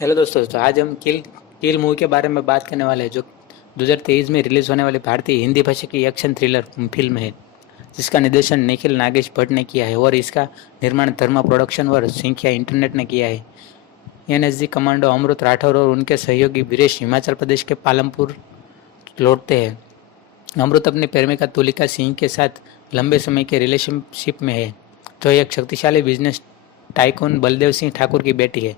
Hello दोस्तों। तो आज हम किल किल मूवी के बारे में बात करने वाले हैं, जो 2023 में रिलीज होने वाली भारतीय हिंदी भाषा की एक्शन थ्रिलर फिल्म है, जिसका निर्देशन निखिल नागेश भट्ट ने किया है और इसका निर्माण धर्मा प्रोडक्शन और सिंखिया इंटरनेट ने किया है। एनएसजी कमांडो अमृत राठौर और उनके सहयोगी वीरेश हिमाचल प्रदेश के पालमपुर लौटते हैं। अमृत अपनी प्रेमिका तुलिका सिंह के साथ लंबे समय के रिलेशनशिप में है, जो एक शक्तिशाली बिजनेस टाइकून बलदेव सिंह ठाकुर की बेटी है।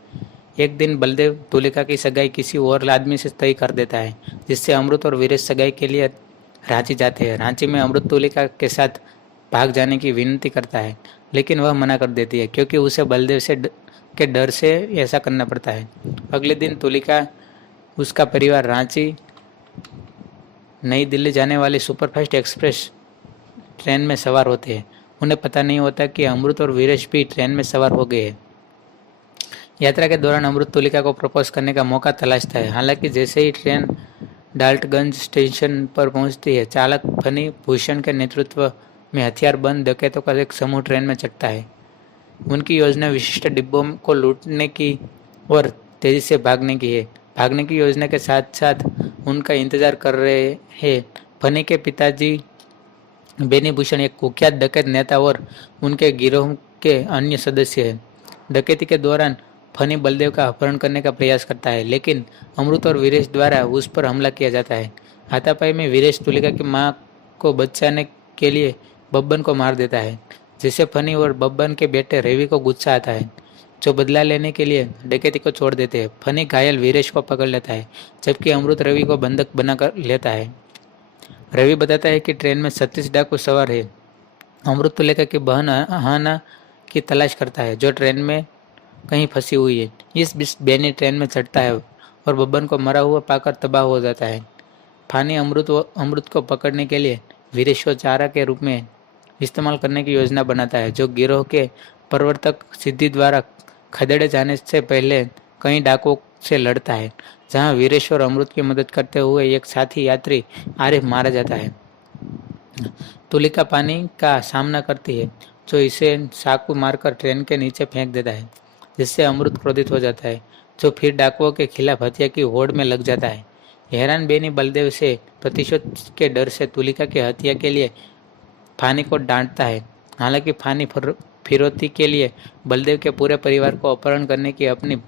एक दिन बलदेव तुलिका की सगाई किसी और आदमी से तय कर देता है, जिससे अमृत और वीरेश सगाई के लिए रांची जाते हैं। रांची में अमृत तुलिका के साथ भाग जाने की विनती करता है, लेकिन वह मना कर देती है क्योंकि उसे बलदेव के डर से ऐसा करना पड़ता है। अगले दिन तुलिका, उसका परिवार रांची नई दिल्ली जाने वाली सुपरफास्ट एक्सप्रेस ट्रेन में सवार होते हैं। उन्हें पता नहीं होता कि अमृत और वीरेश भी ट्रेन में सवार हो गए हैं। यात्रा के दौरान अमृत तुलिका को प्रपोज करने का मौका तलाशता है। हालांकि जैसे ही ट्रेन डाल्टगंज स्टेशन पर पहुंचती है, चालक फनी भूषण के नेतृत्व में हथियारबंद डकैतों का एक समूह ट्रेन में चढ़ता है। उनकी योजना विशिष्ट डिब्बों को लूटने की और तेजी से भागने की है। भागने की योजना के साथ साथ उनका इंतजार कर रहे हैं फनी के पिताजी बेनी भूषण, एक कुख्यात डकैत नेता और उनके गिरोह के अन्य सदस्य हैं। डकैती के दौरान फनी बलदेव का अपहरण करने का प्रयास करता है, लेकिन अमृत और वीरेश द्वारा उस पर हमला किया जाता है। हाथापाई में वीरेश तुलिका की मां को बचाने के लिए बब्बन को मार देता है, जिससे फनी और बब्बन के बेटे रवि को गुस्सा आता है, जो बदला लेने के लिए डकैती को छोड़ देते हैं। फनी घायल वीरेश को पकड़ लेता है, जबकि अमृत रवि को बंधक बनाकर लेता है। रवि बताता है कि ट्रेन में 36 डाकू सवार है। अमृत तुलिका की बहन अहाना की तलाश करता है, जो ट्रेन में कहीं फंसी हुई है। इस बीच बेनी ट्रेन में चढ़ता है और बब्बन को मरा हुआ पाकर तबाह हो जाता है। फानी अमृत को पकड़ने के लिए वीरेश को चारा के रूप में इस्तेमाल करने की योजना बनाता है, जो गिरोह के प्रवर्तक सिद्धि द्वारा खदेड़े जाने से पहले कई डाकुओं से लड़ता है, जहां वीरेश और अमृत की मदद करते हुए एक साथी यात्री आरिफ मारा जाता है। तुलिका पानी का सामना करती है, जो इसे चाकू मारकर ट्रेन के नीचे फेंक देता है, जिससे अमृत क्रोधित हो जाता है, जो फिर डाकुओं के खिलाफ हत्या की होड़ में लग जाता है। हैरान बेनी बलदेव से प्रतिशोध के डर से तुलिका की हत्या के लिए फानी को डांटता है। हालांकि फानी फिरौती के लिए बलदेव के पूरे परिवार को अपहरण करने की अपनी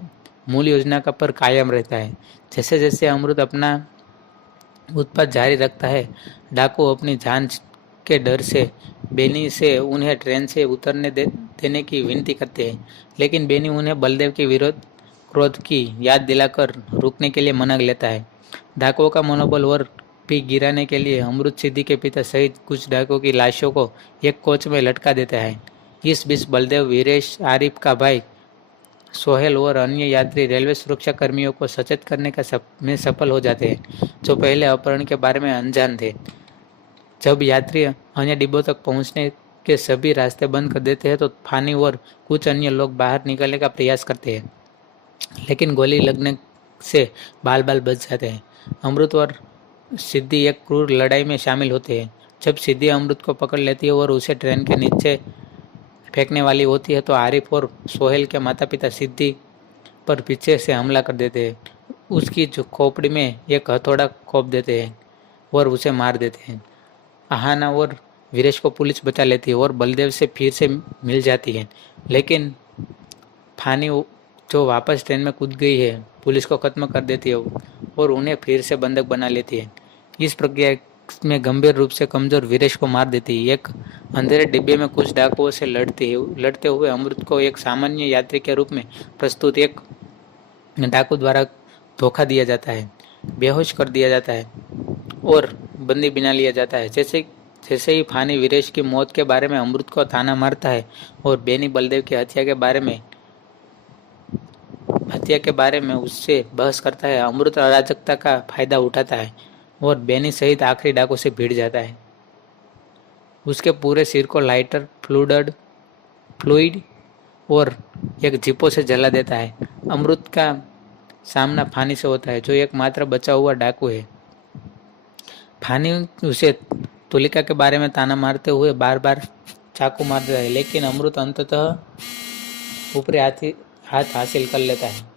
मूल योजना का पर कायम रहता है। जैसे जैसे अमृत अपना उत्पाद जारी रखता है, डाकू अपनी जान के डर से बेनी से उन्हें ट्रेन से उतरने देने की विनती करते हैं, लेकिन बेनी उन्हें बलदेव के विरोध क्रोध की याद दिलाकर रुकने के लिए मना लेता है। डाकुओं का मनोबल और भी गिराने के लिए अमृत सिद्धि के पिता सहित कुछ डाकुओं की लाशों को एक कोच में लटका देता है। इस बीच बलदेव, वीरेश, आरिफ का भाई सोहेल और अन्य यात्री रेलवे सुरक्षा कर्मियों को सचेत करने में सफल हो जाते हैं, जो पहले अपहरण के बारे में अनजान थे। जब यात्री अन्य डिब्बों तक पहुंचने के सभी रास्ते बंद कर देते हैं, तो फानी और कुछ अन्य लोग बाहर निकलने का प्रयास करते हैं, लेकिन गोली लगने से बाल बाल बच जाते हैं। अमृत और सिद्धि एक क्रूर लड़ाई में शामिल होते हैं। जब सिद्धि अमृत को पकड़ लेती है और उसे ट्रेन के नीचे फेंकने वाली होती है, तो आरिफ और सोहेल के माता पिता सिद्धि पर पीछे से हमला कर देते हैं। उसकी जो खोपड़ी में एक हथौड़ा खोप देते हैं और उसे मार देते हैं। अहाना और वीरेश को पुलिस बचा लेती है और बलदेव से फिर से मिल जाती है, लेकिन फानी जो वापस ट्रेन में कूद गई है, पुलिस को खत्म कर देती है और उन्हें फिर से बंधक बना लेती है। इस प्रक्रिया में गंभीर रूप से कमजोर वीरेश को मार देती है। एक अंधेरे डिब्बे में कुछ डाकुओं से लड़ते हुए अमृत को एक सामान्य यात्री के रूप में प्रस्तुत एक डाकू द्वारा धोखा दिया जाता है, बेहोश कर दिया जाता है और बंदी बना लिया जाता है। जैसे जैसे ही फानी वीरेश की मौत के बारे में अमृत को ताना मारता है और बेनी बलदेव की हत्या के बारे में उससे बहस करता है, अमृत अराजकता का फायदा उठाता है और बेनी सहित आखिरी डाकू से भिड़ जाता है। उसके पूरे सिर को लाइटर फ्लूइड और एक जिपो से जला देता है। अमृत का सामना फानी से होता है, जो एकमात्र बचा हुआ डाकू है। फानी उसे तुलिका के बारे में ताना मारते हुए बार बार चाकू मार देता है, लेकिन अमृत अंततः ऊपरी हाथ हासिल कर लेता है।